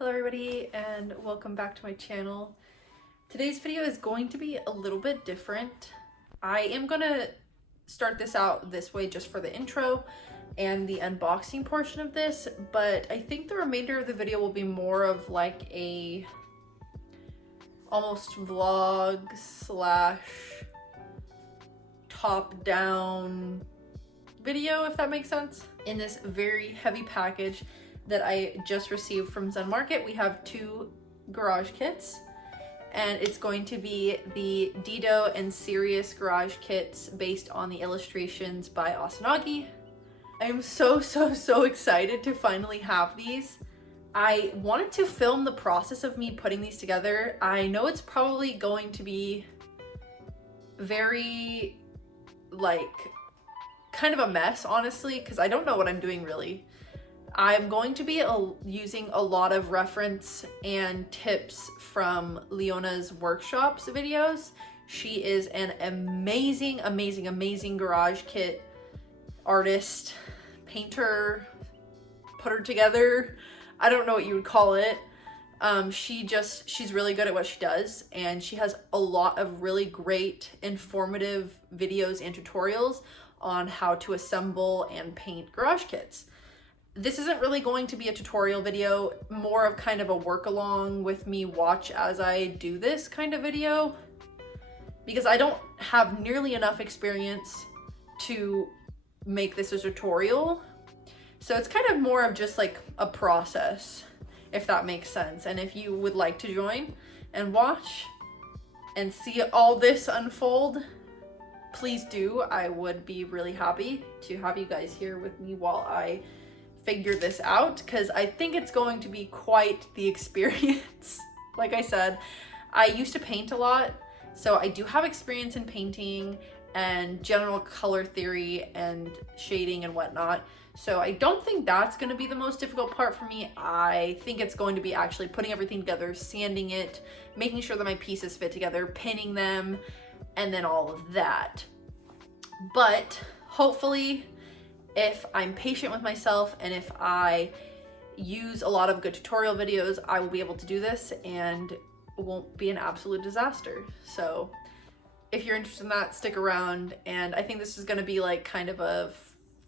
Hello everybody and welcome back to my channel. Today's video is going to be a little bit different. I am gonna start this out this way just for the intro and the unboxing portion of this, but I think the remainder of the video will be more of like a almost vlog slash top down video, if that makes sense. In this very heavy package that I just received from Zen Market, we have two garage kits, and it's going to be the Dido and Sirius garage kits based on the illustrations by Asanagi. I am so excited to finally have these. I wanted to film the process of me putting these together. I know it's probably going to be very kind of a mess, honestly, because I don't know what I'm doing really. I'm going to be using a lot of reference and tips from Leona's workshops videos. She is an amazing garage kit artist, painter, putter together. I don't know what you would call it. She's really good at what she does, and she has a lot of really great informative videos and tutorials on how to assemble and paint garage kits. This isn't really going to be a tutorial video, more of kind of a work along with me watch as I do this kind of video, because I don't have nearly enough experience to make this a tutorial. So it's kind of more of just like a process, if that makes sense. And if you would like to join and watch and see all this unfold, please do. I would be really happy to have you guys here with me while I figure this out, because I think it's going to be quite the experience. Like I said, I used to paint a lot, so I do have experience in painting and general color theory and shading and whatnot. So I don't think that's going to be the most difficult part for me. I think it's going to be actually putting everything together, sanding it, making sure that my pieces fit together, pinning them, and then all of that. But hopefully, if I'm patient with myself and if I use a lot of good tutorial videos, I will be able to do this and it won't be an absolute disaster. So if you're interested in that, stick around. And I think this is going to be like kind of a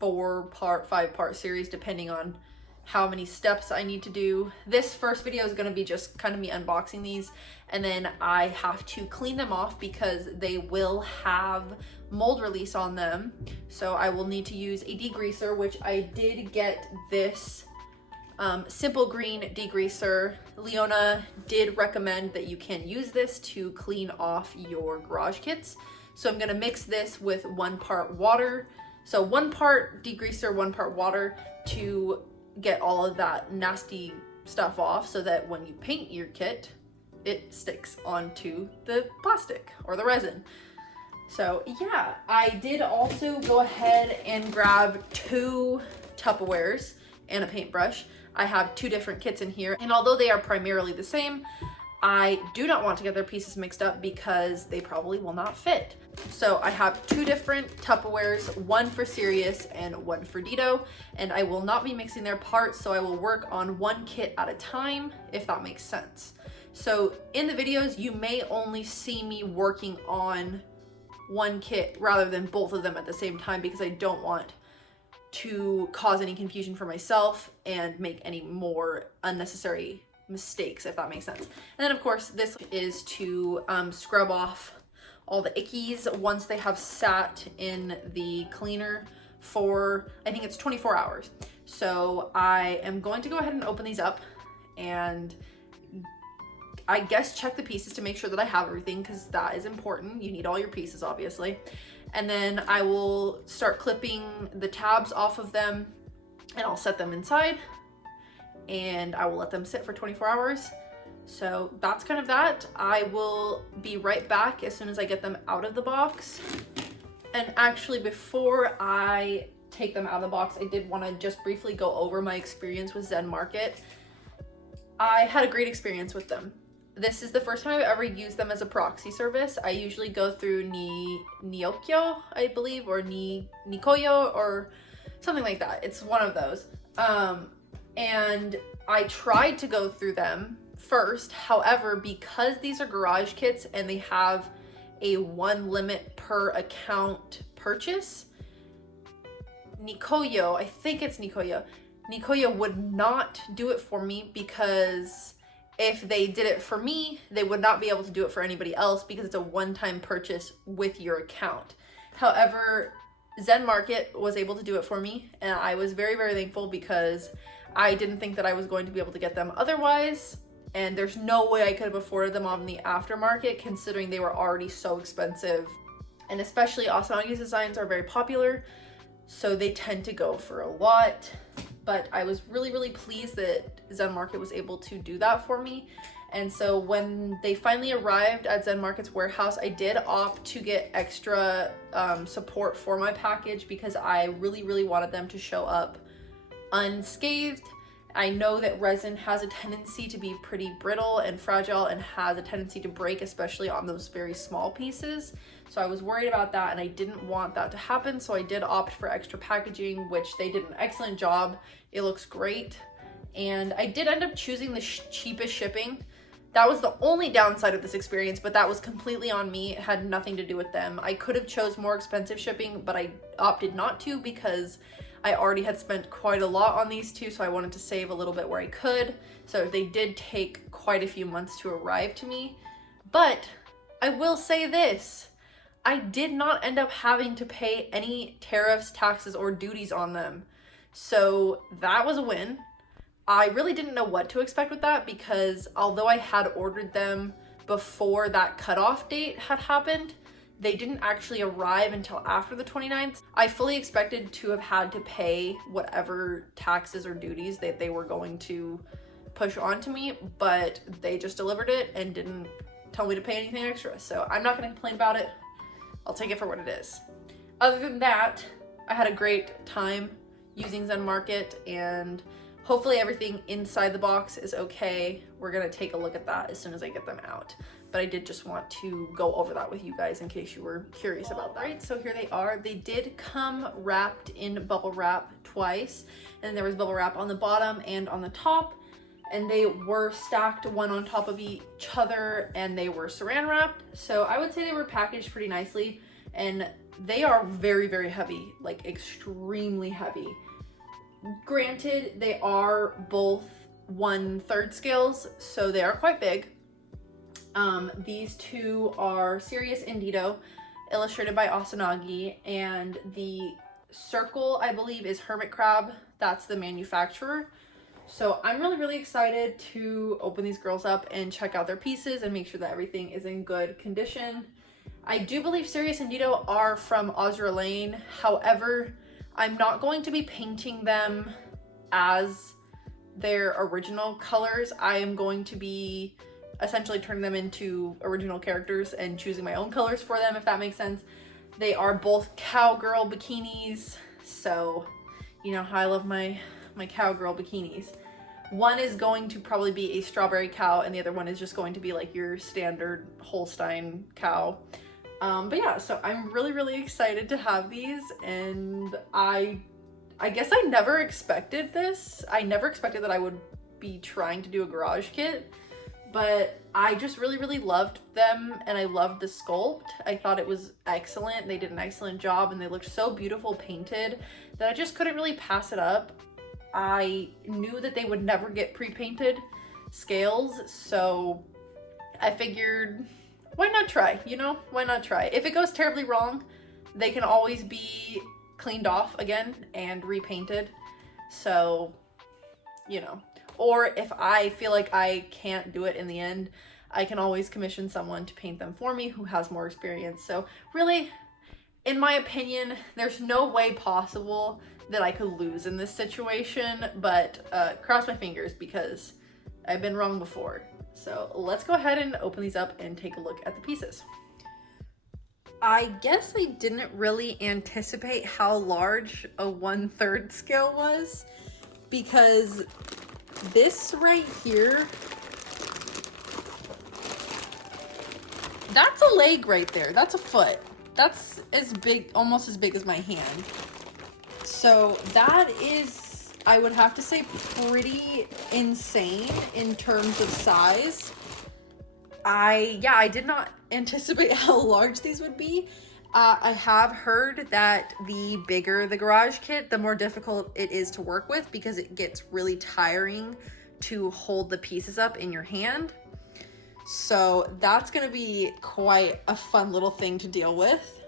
4-part, 5-part series depending on how many steps I need to do. This first video is going to be just kind of me unboxing these, and then I have to clean them off because they will have mold release on them. So I will need to use a degreaser, which I did get this simple green degreaser. Leona did recommend that you can use this to clean off your garage kits. So I'm going to mix this with 1 part water. So 1 part degreaser, 1 part water to get all of that nasty stuff off, so that when you paint your kit, it sticks onto the plastic or the resin. So yeah, I did also go ahead and grab 2 Tupperwares and a paintbrush. I have 2 different kits in here, and although they are primarily the same, I do not want to get their pieces mixed up because they probably will not fit. So I have 2 different Tupperwares, 1 for Sirius and 1 for Dido, and I will not be mixing their parts, so I will work on 1 kit at a time, if that makes sense. So in the videos, you may only see me working on 1 kit rather than both of them at the same time, because I don't want to cause any confusion for myself and make any more unnecessary mistakes, if that makes sense. And then of course this is to scrub off all the ickies once they have sat in the cleaner for, I think it's 24 hours. So I am going to go ahead and open these up and I guess check the pieces to make sure that I have everything, because that is important. You need all your pieces, obviously. And then I will start clipping the tabs off of them, and I'll set them inside, and I will let them sit for 24 hours. So that's kind of that. I will be right back as soon as I get them out of the box. And actually, before I take them out of the box, I did want to just briefly go over my experience with Zen Market. I had a great experience with them. This is the first time I've ever used them as a proxy service. I usually go through Niokyo, I believe, or Nikoyo, or something like that. It's one of those. And I tried to go through them first. However, because these are garage kits and they have a 1 limit per account purchase, Nikoyo, I think it's Nikoyo would not do it for me, because if they did it for me, they would not be able to do it for anybody else because it's a one-time purchase with your account. However, Zen Market was able to do it for me, and I was very, very thankful because I didn't think that I was going to be able to get them otherwise, and there's no way I could have afforded them on the aftermarket considering they were already so expensive. And especially Asanagi's designs are very popular, so they tend to go for a lot. But I was really, really pleased that Zen Market was able to do that for me. And so when they finally arrived at Zen Market's warehouse, I did opt to get extra support for my package because I really, really wanted them to show up unscathed. I know that resin has a tendency to be pretty brittle and fragile and has a tendency to break, especially on those very small pieces. So I was worried about that and I didn't want that to happen. So I did opt for extra packaging, which they did an excellent job. It looks great. And I did end up choosing the cheapest shipping. That was the only downside of this experience, but that was completely on me. It had nothing to do with them. I could have chose more expensive shipping, but I opted not to because I already had spent quite a lot on these two, so I wanted to save a little bit where I could. So they did take quite a few months to arrive to me. But I will say this, I did not end up having to pay any tariffs, taxes, or duties on them. So that was a win. I really didn't know what to expect with that because although I had ordered them before that cutoff date had happened, they didn't actually arrive until after the 29th. I fully expected to have had to pay whatever taxes or duties that they were going to push onto me, but they just delivered it and didn't tell me to pay anything extra. So I'm not gonna complain about it. I'll take it for what it is. Other than that, I had a great time using Zen Market, and hopefully everything inside the box is okay. We're gonna take a look at that as soon as I get them out. But I did just want to go over that with you guys in case you were curious about that. Right, so here they are. They did come wrapped in bubble wrap twice, and there was bubble wrap on the bottom and on the top, and they were stacked one on top of each other, and they were saran wrapped. So I would say they were packaged pretty nicely, and they are very, very heavy, like extremely heavy. Granted, they are both 1/3 scales, so they are quite big. These two are Serious Indito, illustrated by Asanagi, and the circle, I believe, is Hermit Crab. That's the manufacturer. So I'm really, really excited to open these girls up and check out their pieces and make sure that everything is in good condition. I do believe Serious Indito are from Ozra Lane. However, I'm not going to be painting them as their original colors. I am going to be essentially turning them into original characters and choosing my own colors for them, if that makes sense. They are both cowgirl bikinis, so you know how I love my cowgirl bikinis. One is going to probably be a strawberry cow, and the other one is just going to be like your standard Holstein cow. But yeah, so I'm really, really excited to have these, and I guess I never expected this. I never expected that I would be trying to do a garage kit, but I just really, really loved them, and I loved the sculpt. I thought it was excellent. They did an excellent job, and they looked so beautiful painted that I just couldn't really pass it up. I knew that they would never get pre-painted scales, so I figured, why not try, you know? Why not try? If it goes terribly wrong, they can always be cleaned off again and repainted. So, you know. Or if I feel like I can't do it in the end, I can always commission someone to paint them for me who has more experience. So really, in my opinion, there's no way possible that I could lose in this situation, but cross my fingers because I've been wrong before. So let's go ahead and open these up and take a look at the pieces. I guess I didn't really anticipate how large a 1/3 scale was, because this right here, that's a leg right there. That's a foot. That's as big, almost as big as my hand. So that is I would have to say pretty insane in terms of size. I did not anticipate how large these would be. I have heard that the bigger the garage kit, the more difficult it is to work with because it gets really tiring to hold the pieces up in your hand. So that's gonna be quite a fun little thing to deal with.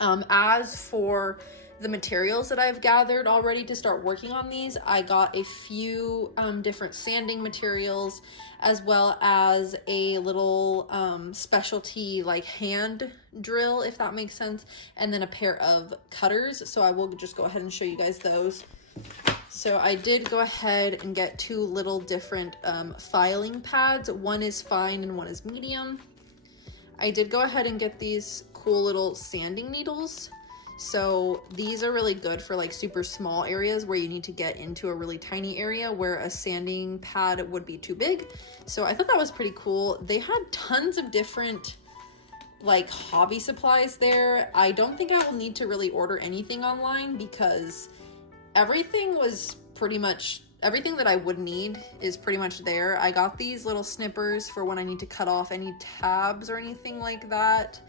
As for the materials that I've gathered already to start working on these, I got a few different sanding materials, as well as a little specialty like hand drill, if that makes sense, and then a pair of cutters. So I will just go ahead and show you guys those. So I did go ahead and get two little different filing pads. One is fine and one is medium. I did go ahead and get these cool little sanding needles. So these are really good for like super small areas where you need to get into a really tiny area where a sanding pad would be too big. So I thought that was pretty cool. They had tons of different like hobby supplies there. I don't think I will need to really order anything online because everything was pretty much, everything that I would need is pretty much there. I got these little snippers for when I need to cut off any tabs or anything like that.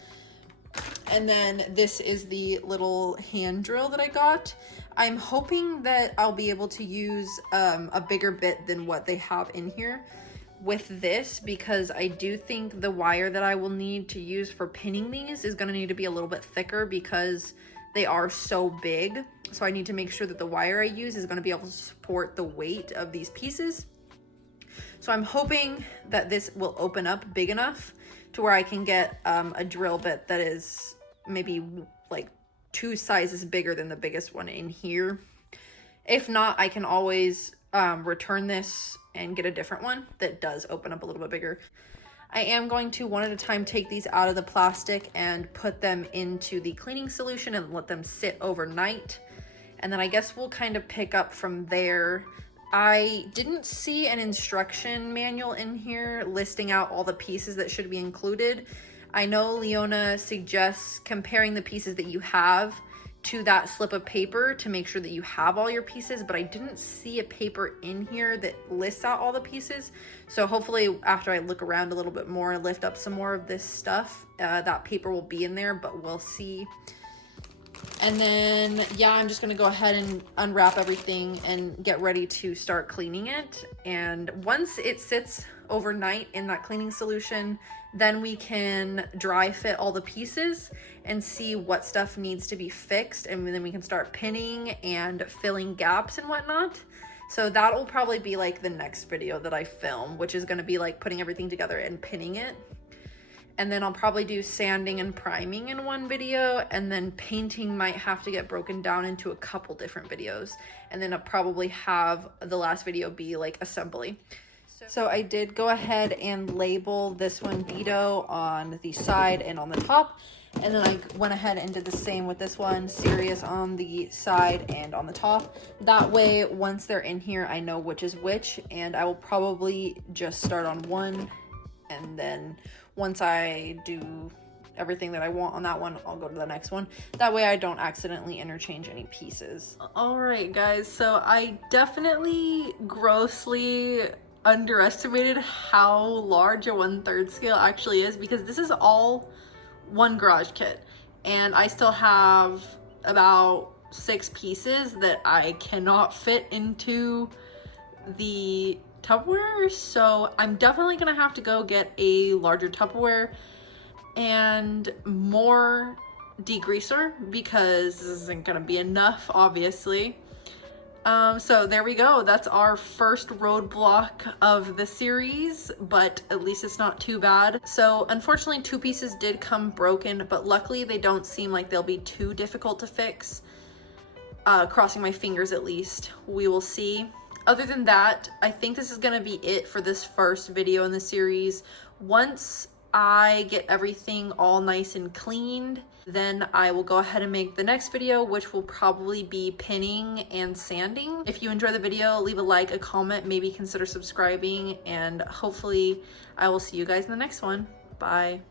And then this is the little hand drill that I got. I'm hoping that I'll be able to use a bigger bit than what they have in here with this, because I do think the wire that I will need to use for pinning these is going to need to be a little bit thicker because they are so big. So I need to make sure that the wire I use is going to be able to support the weight of these pieces. So I'm hoping that this will open up big enough to where I can get a drill bit that is maybe like 2 sizes bigger than the biggest one in here. If not, I can always return this and get a different one that does open up a little bit bigger. I am going to one at a time take these out of the plastic and put them into the cleaning solution and let them sit overnight. And then I guess we'll kind of pick up from there. I didn't see an instruction manual in here listing out all the pieces that should be included. I know Leona suggests comparing the pieces that you have to that slip of paper to make sure that you have all your pieces, but I didn't see a paper in here that lists out all the pieces. So hopefully after I look around a little bit more and lift up some more of this stuff, that paper will be in there, but we'll see. And then, yeah, I'm just gonna go ahead and unwrap everything and get ready to start cleaning it. And once it sits overnight in that cleaning solution, then we can dry fit all the pieces and see what stuff needs to be fixed. And then we can start pinning and filling gaps and whatnot. So that will probably be like the next video that I film, which is gonna be like putting everything together and pinning it. And then I'll probably do sanding and priming in one video, and then painting might have to get broken down into a couple different videos. And then I'll probably have the last video be like assembly. So I did go ahead and label this one Vito on the side and on the top. And then I went ahead and did the same with this one, Serious, on the side and on the top. That way, once they're in here, I know which is which, and I will probably just start on one, and then once I do everything that I want on that one, I'll go to the next one. That way I don't accidentally interchange any pieces. All right, guys, so I definitely grossly underestimated how large a 1/3 scale actually is, because this is all one garage kit, and I still have about 6 pieces that I cannot fit into the Tupperware. So I'm definitely gonna have to go get a larger Tupperware and more degreaser, because this isn't gonna be enough, obviously. So there we go. That's our first roadblock of the series, but at least it's not too bad. So unfortunately 2 pieces did come broken, but luckily they don't seem like they'll be too difficult to fix. Crossing my fingers at least. We will see. Other than that, I think this is gonna be it for this first video in the series. Once I get everything all nice and cleaned, then I will go ahead and make the next video, which will probably be pinning and sanding. If you enjoy the video, leave a like, a comment, maybe consider subscribing, and hopefully I will see you guys in the next one. Bye.